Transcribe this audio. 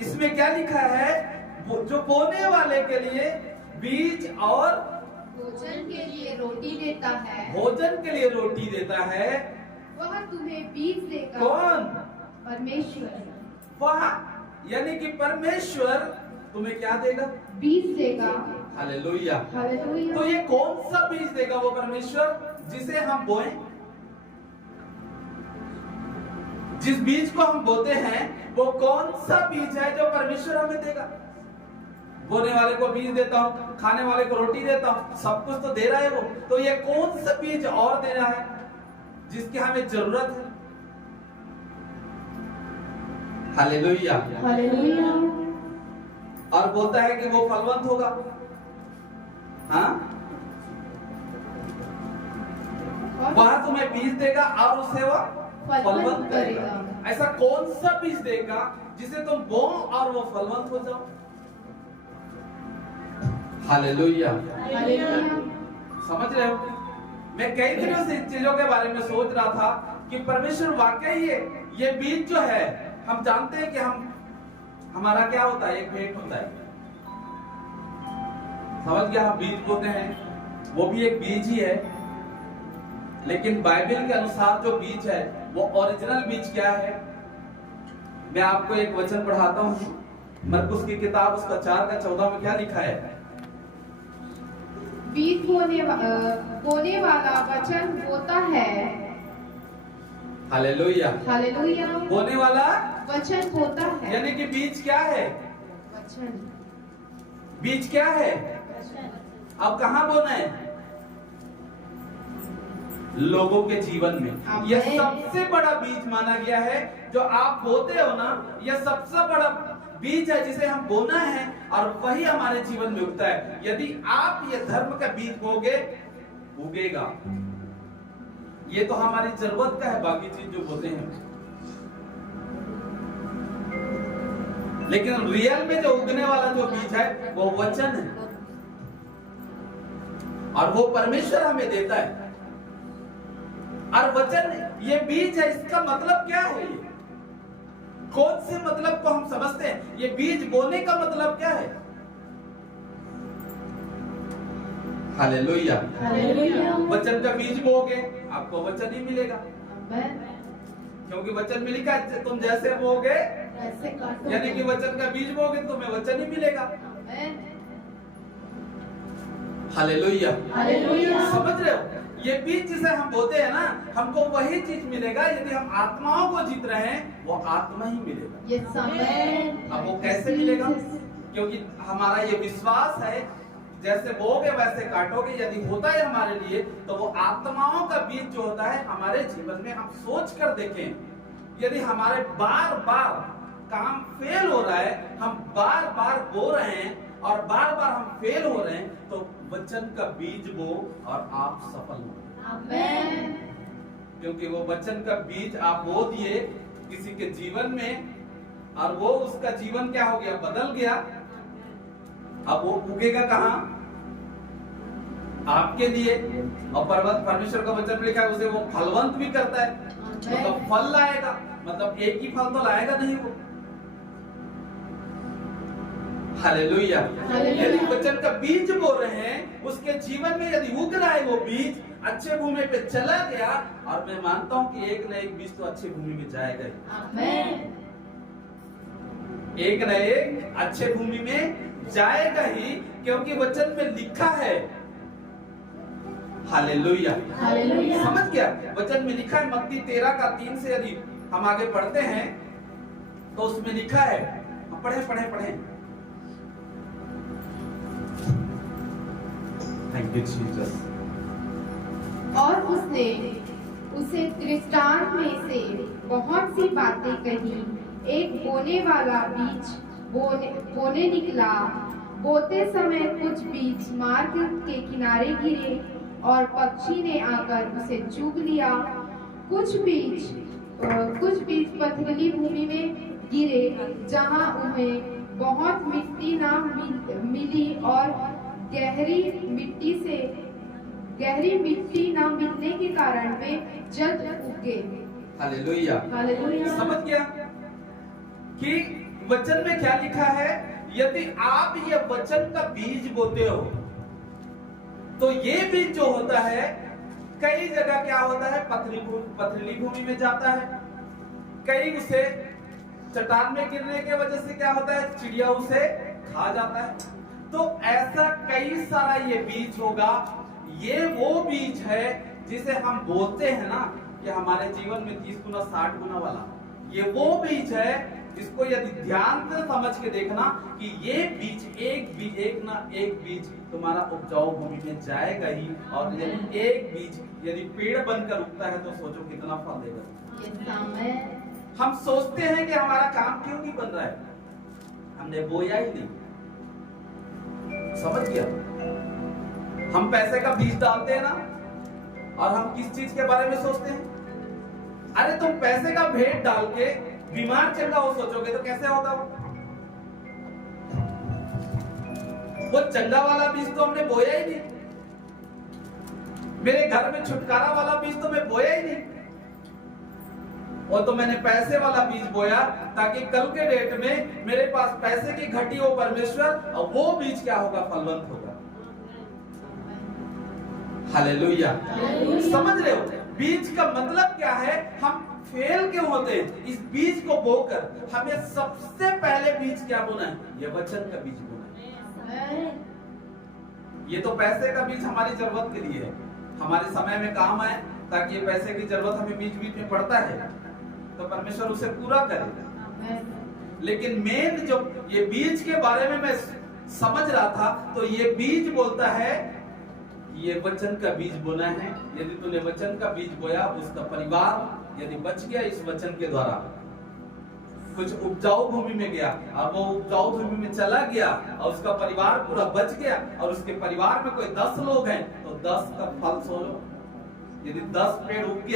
इसमें क्या लिखा है? वो जो बोने वाले के लिए बीज और भोजन के लिए रोटी देता है, भोजन के लिए रोटी देता है, वह तुम्हें बीज देगा। कौन? परमेश्वर। वह यानी कि परमेश्वर तुम्हें क्या देगा? बीज देगा। हालेलुया। हालेलुया। तो ये कौन सा बीज देगा वो परमेश्वर जिसे हम बोए? जिस बीज को हम बोते हैं वो कौन सा बीज है जो परमेश्वर हमें देगा? बोने वाले को बीज देता हूं, खाने वाले को रोटी देता हूं, सब कुछ तो दे रहा है वो। तो ये कौन सा बीज और दे रहा है जिसकी हमें जरूरत है? हालेलुया। हालेलुया। और बोलता है कि वो फलवंत होगा। हाँ, वह तुम्हें बीज देगा और उससे वह फलवंत करेगा। ऐसा कौन सा बीज देगा जिसे तुम बो और वो फलवंत हो जाओ? हालेलुया। हालेलुया। समझ रहे हो? मैं कई दिनों से इन चीजों के बारे में सोच रहा था कि परमेश्वर वाकई ये बीज जो है, हम जानते हैं कि हमारा क्या होता है, एक भेंट होता है। समझ गया? हम बीज बोते हैं, वो भी एक बीज ही है। लेकिन बाइबल के अनुसार जो बीज है वो ओरिजिनल बीज क्या है? मैं आपको एक वचन पढ़ाता हूं, मरकुस की किताब उसका 4:14 में क्या लिखा है? बीज बोने वाला वचन बोता है। हालेलुया। हालेलुया। बोने वाला वचन बोता है। यानी कि बीज क्या है? वचन। बीज क्या है? अब कहां बोना है? लोगों के जीवन में। यह सबसे बड़ा बीज माना गया है जो आप बोते हो ना, यह सबसे बड़ा बीज है जिसे हम बोना है और वही हमारे जीवन में उगता है। यदि आप ये धर्म का बीज बोगे, उगेगा। ये तो हमारी जरूरत का है, बाकी चीज जो बोते हैं। लेकिन रियल में जो उगने वाला जो बीज है वो वचन है और वो परमेश्वर हमें देता है। और वचन ये बीज है, इसका मतलब क्या है? ये कौन से मतलब को हम समझते हैं? ये बीज बोने का मतलब क्या है? हालेलुया। हालेलुया। वचन का बीज बोगे आपको वचन ही मिलेगा, क्योंकि वचन में लिखा है तुम जैसे बोगे यानी कि वचन का बीज बोगे तुम्हें वचन ही मिलेगा। हालेलुया। हालेलुया। समझ रहे हो? ये बीज जिसे हम बोते हैं ना, हमको वही चीज मिलेगा। यदि हम आत्माओं को जीत रहे हैं वो आत्मा ही मिलेगा। अब वो कैसे मिलेगा? क्योंकि हमारा ये विश्वास है, जैसे बोगे वैसे काटोगे। यदि होता है हमारे लिए तो वो आत्माओं का बीज जो होता है हमारे जीवन में, हम सोच कर देखें, यदि हमारे बार बार काम फेल हो रहा है, हम बार बार बो रहे हैं और बार बार हम फेल हो रहे हैं, तो वचन का बीज बो और आप सफल हो। आमीन। क्योंकि वो वचन का बीज आप बो दिए किसी के जीवन में और वो उसका जीवन क्या हो गया? बदल गया। अब वो उगेगा कहां? आपके लिए। और परमेश्वर का वचन लिखा है उसे वो फलवंत भी करता है, मतलब फल लाएगा। मतलब एक ही फल तो लाएगा नहीं वो। हालेलुया। यदि वचन का बीज बो रहे हैं, उसके जीवन में यदि उग रहा है वो बीज, अच्छे भूमि पे चला गया, और मैं मानता हूं कि एक न एक बीज तो अच्छे भूमि में जाएगा ही। एक न एक अच्छे भूमि में जाएगा ही, क्योंकि वचन में लिखा है। हालेलुया। हालेलुया। समझ गया? वचन में लिखा है, मत्ती 13:3 से यदि हम आगे पढ़ते हैं तो उसमें लिखा है, पढ़े। Thank you Jesus. और उसने उसे दृष्टांत में से बहुत सी बातें कही। एक बोने वाला बीज बोने निकला। बोते समय कुछ बीज मार्ग के किनारे गिरे और पक्षी ने आकर उसे चुग लिया। कुछ बीज पथरीली भूमि में गिरे, जहां उन्हें बहुत मिट्टी ना मिली और गहरी मिट्टी ना मिलने के कारण वे जल्द उगे। हालेलुया। हालेलुया। समझ गया? कि वचन में क्या लिखा है, यदि आप ये वचन का बीज बोते हो तो ये बीज जो होता है कई जगह क्या होता है, पथरीली भूमि में जाता है, कई उसे चट्टान में गिरने की वजह से क्या होता है, चिड़िया उसे खा जाता है। तो ऐसा कई सारा ये बीज होगा। ये वो बीज है जिसे हम बोलते हैं ना कि हमारे जीवन में 30 गुना 60 गुना वाला, ये वो बीज है जिसको यदि ध्यान से समझ के देखना कि ये बीज एक बीज तुम्हारा उपजाऊ भूमि में जाएगा ही, और यदि एक बीज यदि पेड़ बनकर उगता है तो सोचो कितना फल देगा। हम सोचते हैं कि हमारा काम क्यों नहीं बन रहा है, हमने बोया ही नहीं। समझ गया? हम पैसे का बीज डालते हैं ना, और हम किस चीज के बारे में सोचते हैं, अरे तुम पैसे का भेंट डाल के बीमार चल रहा हो सोचोगे तो कैसे होगा? वो चंगा वाला बीज तो हमने बोया ही नहीं। मेरे घर में छुटकारा वाला बीज तो मैं बोया ही नहीं, और तो मैंने पैसे वाला बीज बोया ताकि कल के डेट में मेरे पास पैसे की घटी हो परमेश्वर, और वो बीज क्या होगा, फलवंत होगा। हालेलुया। समझ रहे हो बीज का मतलब क्या है? हम फेल क्यों होते हैं? इस बीज को बोकर हमें सबसे पहले बीज क्या बोना है? ये वचन का बीज बोना है। ये तो पैसे का बीज हमारी जरूरत के लिए है, हमारे समय में काम आए, ताकि ये पैसे की जरूरत हमें बीच बीच में पड़ता है तो परमेश्वर उसे पूरा करेगा। लेकिन मेन जो ये बीज के बारे में मैं समझ रहा था, तो ये बीज बोलता है ये वचन का बीज बोना है। यदि तूने वचन का बीज बोया, उसका परिवार यदि बच गया इस वचन के द्वारा, कुछ उपजाऊ भूमि में गया, और वो उपजाऊ भूमि में चला गया और उसका परिवार पूरा बच गया, और उसके परिवार में कोई 10 लोग हैं तो 10 का फल सोचो। यदि 10 पेड़ उग गया